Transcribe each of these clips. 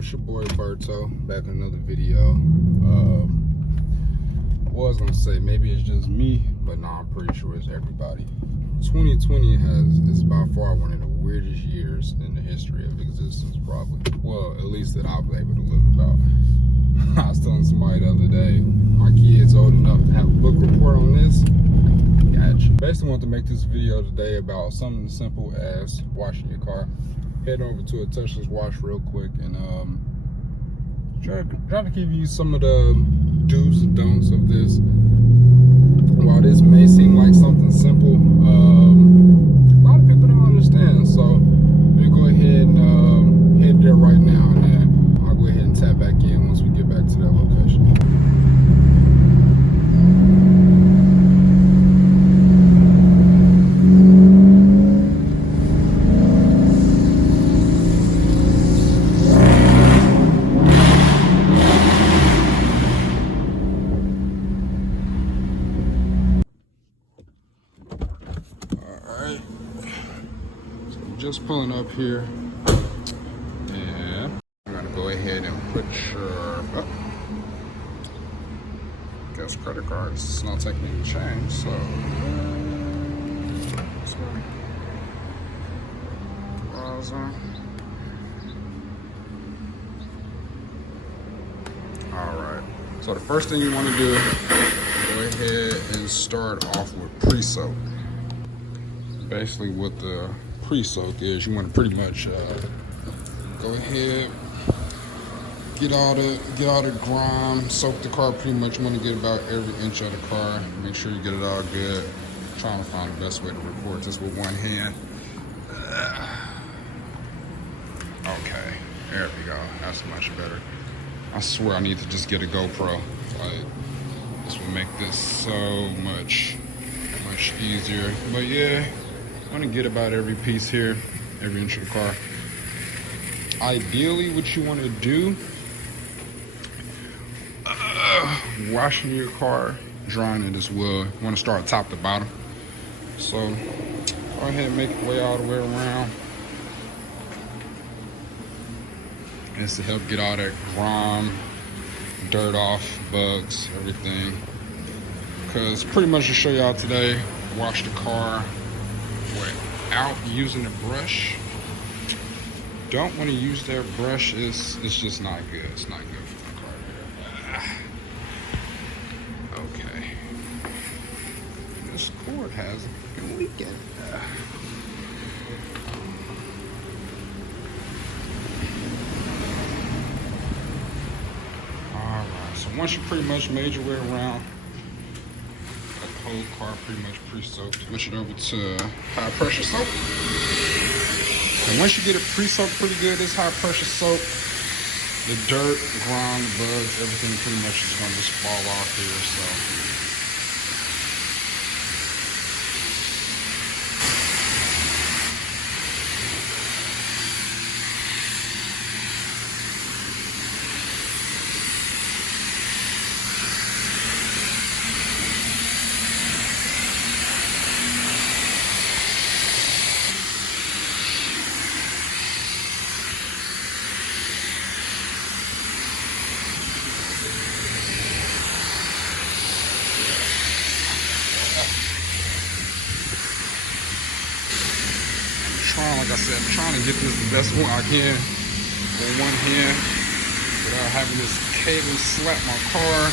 It's your boy Berto, back in another video. Was gonna say maybe it's just me, but nah, I'm pretty sure it's everybody. 2020 is by far one of the weirdest years in the history of existence, probably. Well, at least that I've been able to live about. I was telling somebody the other day, my kid's old enough to have a book report on this. Gotcha. Basically, want to make this video today about something as simple as washing your car. Head over to a touchless wash real quick and try to give you some of the do's and don'ts of this. While this may seem like something simple, a lot of people don't understand. So we'll go ahead and head there right now, and then I'll go ahead and tap back in once we get back to that location. Just pulling up here, and I'm gonna go ahead and put your guess credit cards. It's not taking any change, so all right. So the first thing you want to do, go ahead and start off with pre-soak. Basically, what the pre-soak is, you want to pretty much go ahead, get all the grime, soak the car pretty much. You want to get about every inch of the car. Make sure you get it all good. Trying to find the best way to record this with one hand. Okay, there we go. That's much better. I swear I need to just get a GoPro. Like, this will make this so much easier. But yeah, I want to get about every piece here, every inch of the car. Ideally, what you want to do, washing your car, drying it as well. You want to start top to bottom. So go ahead and make your way all the way around. It's to help get all that grime, dirt off, bugs, everything. Because pretty much to show y'all today, wash the car without using a brush. Don't want to use that brush. It's just not good. It's not good for the car here. Okay. This cord has a leak in it. Alright, so once you pretty much made your way around, whole car pretty much pre-soaked, switch it over to high pressure soap. And once you get it pre-soaked pretty good, this high pressure soap, the dirt, the grime, the bugs, everything pretty much is gonna just fall off here. So like I said, I'm trying to get this the best one I can with one hand without having this cable slap my car.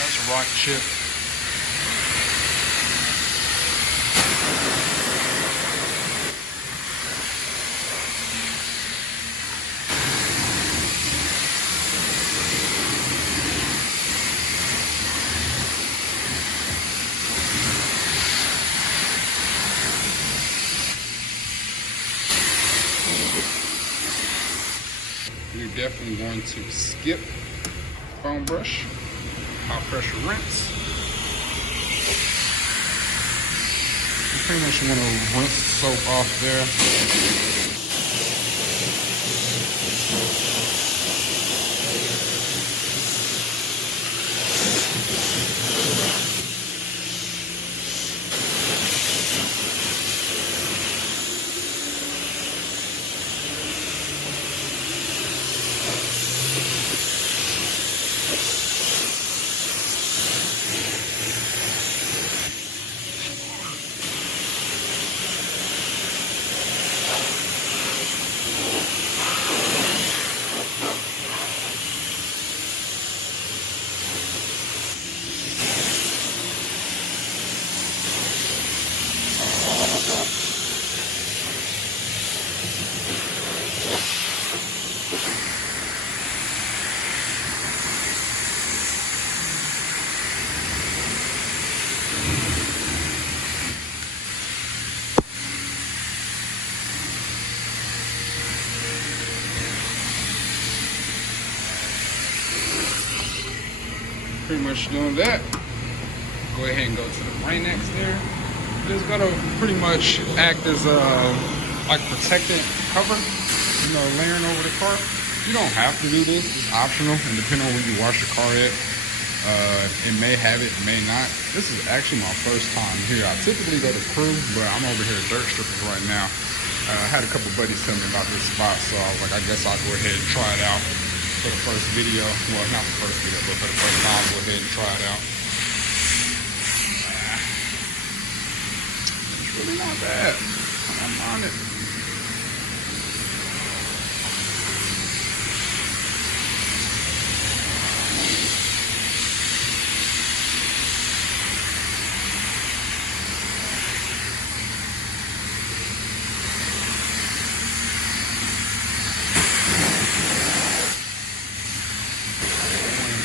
That's a rock chip. You're definitely going to skip foam brush. high pressure rinse. You pretty much want to rinse the soap off there. Pretty much doing that. Go ahead and go to the Rain-X there. It's gonna pretty much act as a like protectant cover, you know, layering over the car. You don't have to do this, it's optional, and depending on where you wash your car at, it may have it, may not. This is actually my first time here. I typically go to Crew, but I'm over here at Dirt Strippers right now. I had a couple buddies tell me about this spot, so I was like, I guess I'll go ahead and try it out for the first video. Well, not the first video, but for the first time, go ahead and try it out. It's really not bad. I'm on it.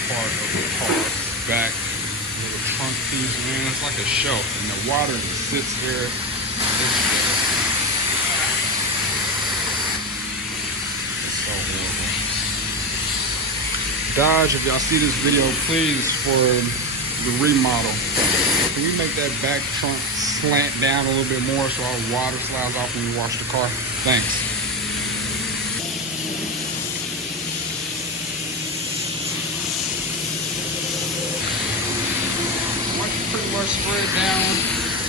Part of the car back, little trunk piece, man. It's like a shelf, and the water just sits there. It's so horrible. Dodge, if y'all see this video, please, for the remodel, can you make that back trunk slant down a little bit more so all the water slides off when you wash the car? Thanks. Pretty much spread down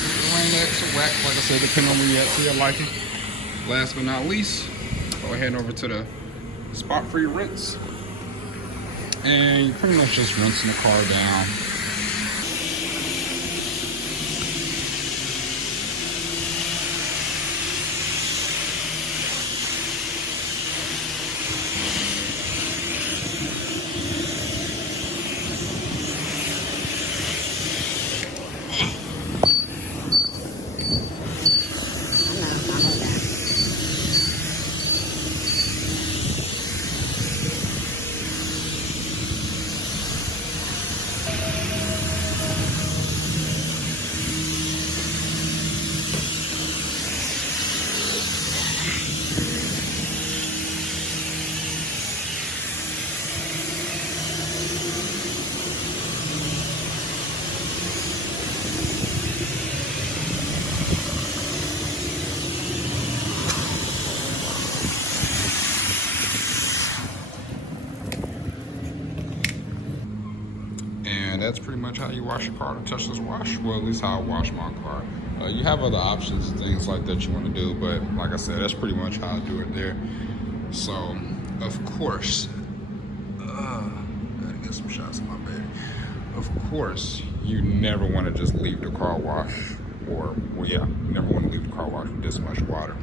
the Rain-X or wax, like I said, depending on where you're at to your liking. Last but not least, go ahead over to the spot-free rinse, and you're pretty much just rinsing the car down. And that's pretty much how you wash your car to touchless wash. Well, at least how I wash my car. You have other options and things like that you want to do, but like I said, that's pretty much how I do it there. So, of course, gotta get some shots of my baby. Of course, you never want to just leave the car wash, or, well, yeah, you never want to leave the car wash with this much water.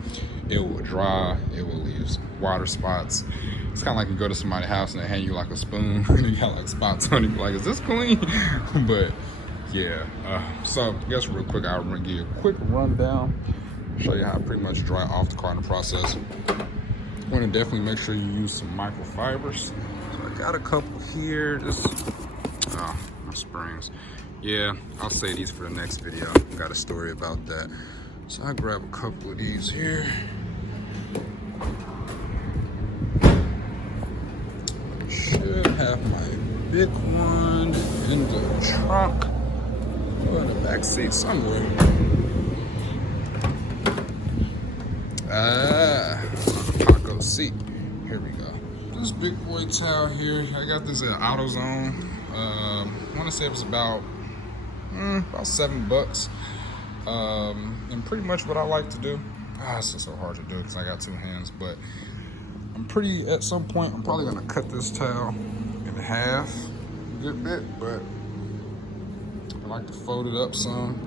It will dry, it will leave water spots. It's kind of like you go to somebody's house and they hand you like a spoon and you got like spots on it. You're like, is this clean? But yeah, so I guess real quick, I'm gonna give you a quick rundown, show you how I pretty much dry off the car in the process. You want to definitely make sure you use some microfibers. So I got a couple here, just, oh, my springs. Yeah, I'll save these for the next video. I got a story about that. So I grab a couple of these here. Should have my big one. in the trunk or in the back seat somewhere. Taco seat. Here we go. This big boy towel here, I got this at AutoZone. I want to say it was about $7. And pretty much what I like to do. It's just so hard to do because I got two hands, but at some point, I'm probably gonna cut this towel in half a good bit, but I like to fold it up some,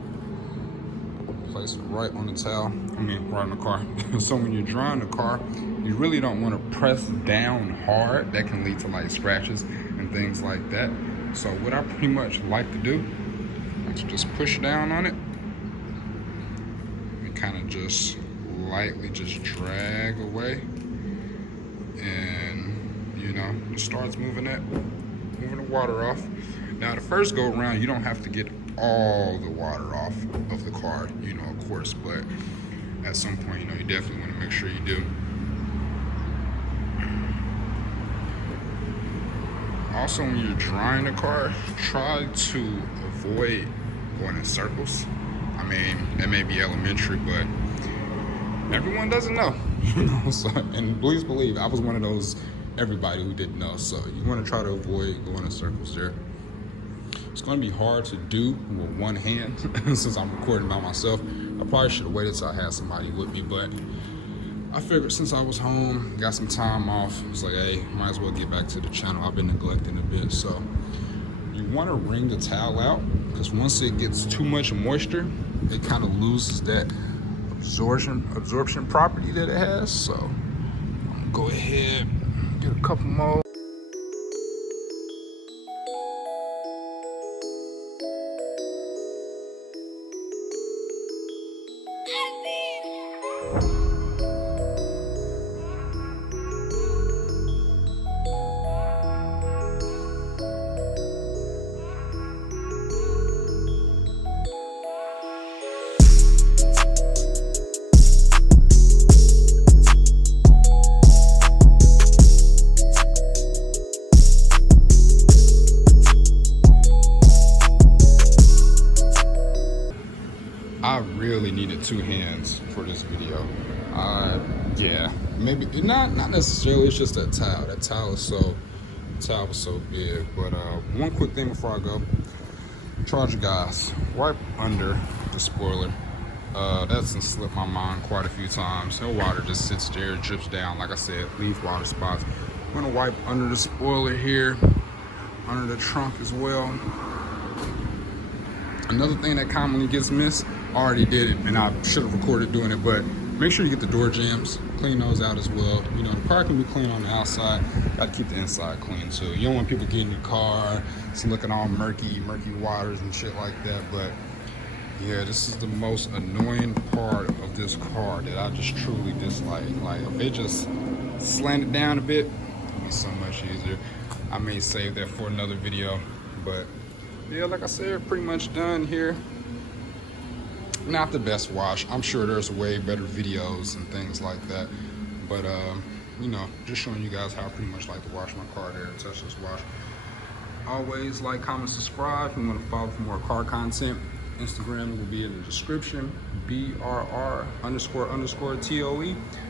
place it right on the towel, right in the car. So when you're drying the car, you really don't want to press down hard. That can lead to like scratches and things like that. So what I pretty much like to do is just push down on it and kind of just lightly just drag away, and you know, it starts moving the water off. Now the first go around, you don't have to get all the water off of the car, you know, of course, but at some point, you know, you definitely want to make sure you do. Also, when you're drying the car, try to avoid going in circles. I mean, that may be elementary, but everyone doesn't know, you know. So, and please believe, I was one of those everybody who didn't know. So you want to try to avoid going in circles there. It's going to be hard to do with one hand since I'm recording by myself. I probably should have waited till I had somebody with me, but I figured since I was home, got some time off, it's like, hey, might as well get back to the channel. I've been neglecting a bit. So you want to wring the towel out, because once it gets too much moisture, it kind of loses that absorption property that it has. So I'm gonna go ahead, get a couple more. I really needed two hands for this video. Yeah, maybe not necessarily. It's just that towel. That towel was so big. But one quick thing before I go, charge you guys, wipe under the spoiler. That's slipped my mind quite a few times. No water just sits there, drips down. Like I said, leaves water spots. I'm gonna wipe under the spoiler here, under the trunk as well. Another thing that commonly gets missed, I already did it, and I should have recorded doing it, but make sure you get the door jambs, clean those out as well. You know, the car can be clean on the outside, gotta keep the inside clean too. You don't want people getting in your car, it's looking all murky waters and shit like that. But yeah, this is the most annoying part of this car that I just truly dislike. Like, if it just slanted down a bit, it'd be so much easier. I may save that for another video, but yeah, like I said, pretty much done here. Not the best wash. I'm sure there's way better videos and things like that. But, you know, just showing you guys how I pretty much like to wash my car there and touch this wash. Always like, comment, subscribe if you want to follow for more car content. Instagram will be in the description. BRR__TOE.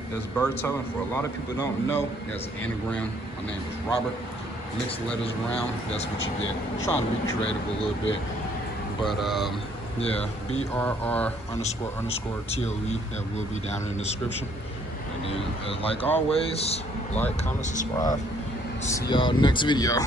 That's Berto. And for a lot of people who don't know, that's an anagram. My name is Robert. Mix letters around, that's what you get. I'm trying to be creative a little bit, but yeah, BRR__TOE, that will be down in the description. And then, like always, like, comment, subscribe. See y'all next video.